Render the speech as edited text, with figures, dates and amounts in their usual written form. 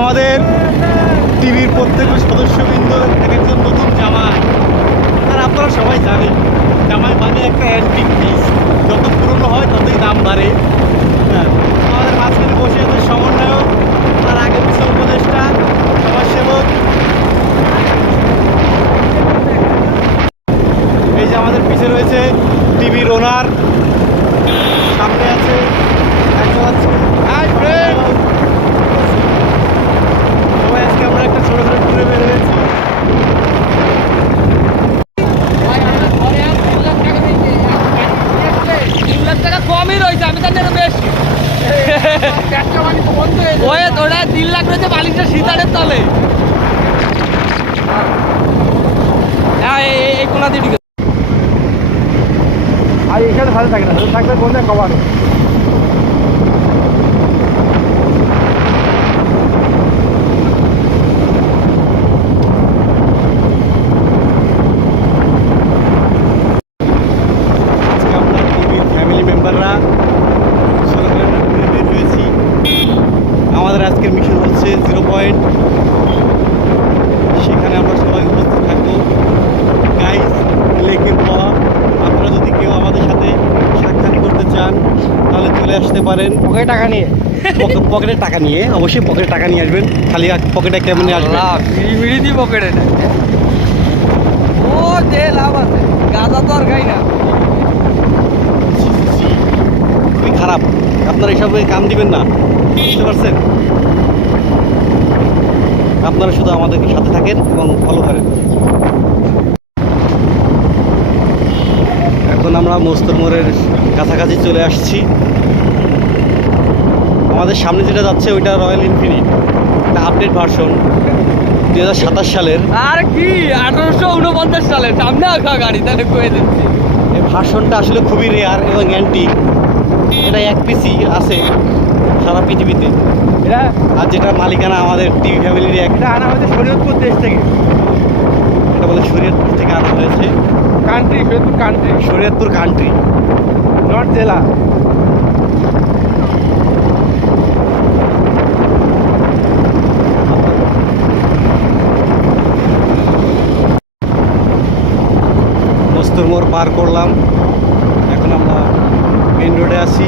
আমাদের টিভির প্রত্যেক সদস্যবৃন্দ একজন নতুন জামাই। আর আপনারা সবাই জানেন জামাই মানে একটা অ্যান্টিক পিস, যত পুরনো হয় ততই দাম বাড়ে। হ্যাঁ, আমাদের মাঝখানে বসে আছে সমন্বয়ক, তার আগে পিছনে উপদেষ্টা, সমাজসেবক। এই যে আমাদের পিছে রয়েছে টিভির ওনার, সামনে আছে একজন আছে সবাই। আজকে আমরা একটা ছোট ছোট ট্যুরে বেরিয়েছি। কমই রয়েছে, আমি তার বেশি ওরা 3 লাখ রয়েছে বালিশটা সীতারের তলে। এই কোনা দিয়ে ঠিক আর এখানে ভালো থাকে না, থাকবে কোন জায়গায় কভার। আজকে আমরা টিভির ফ্যামিলি মেম্বাররা ছোটো করে ঘুরে বের হয়েছি। আমাদের আজকের মিশন হচ্ছে 0 পয়েন্ট, সেখানে আমরা সবাই উপস্থিত থাকবো। গাইস, লেকের পাওয়া, আপনারা যদি কেউ আমাদের সাথে সাক্ষাৎ করতে চান তাহলে চলে আসতে পারেন। পকেটে টাকা নিয়ে, পকেটে টাকা নিয়ে, অবশ্যই পকেটে টাকা নিয়ে আসবেন। খালি পকেটে কেমন আসবেন? মিড়ি দিয়ে পকেটে না। ও যে লাভ আছে, গাঁজা তো আর খাই না। খুবই খারাপ, আপনারা এসবে কাম দিবেন না, বুঝতে পারছেন? আপনারা শুধু আমাদেরকে সাথে থাকেন এবং ফলো করেন। এখন আমরা মস্তর মোড়ের কাছাকাছি চলে আসছি। আমাদের সামনে যেটা যাচ্ছে ওইটা রয়্যাল এনফিল্ড, একটা আপডেট ভার্সন 2027 সালের। আর কি 1849 সালে সামনে আঁকা গাড়ি, তাহলে কয়ে দিচ্ছি। এই ভার্সনটা আসলে খুবই রেয়ার এবং অ্যান্টিক। এটা এক পিসি আছে সারা পৃথিবীতে। এটা আর যেটা মালিকানা আমাদের টিভি ফ্যামিলির একটা। আনা হয়েছে শরীয়তপুর দেশ থেকে, এটা বলে শরীয়তপুর থেকে আনা হয়েছে। Country Shariatpur country, Shariatpur country, north জেলা। মস্তর মোড় পার করলাম, এখন আমরা মেন রোডে আছি।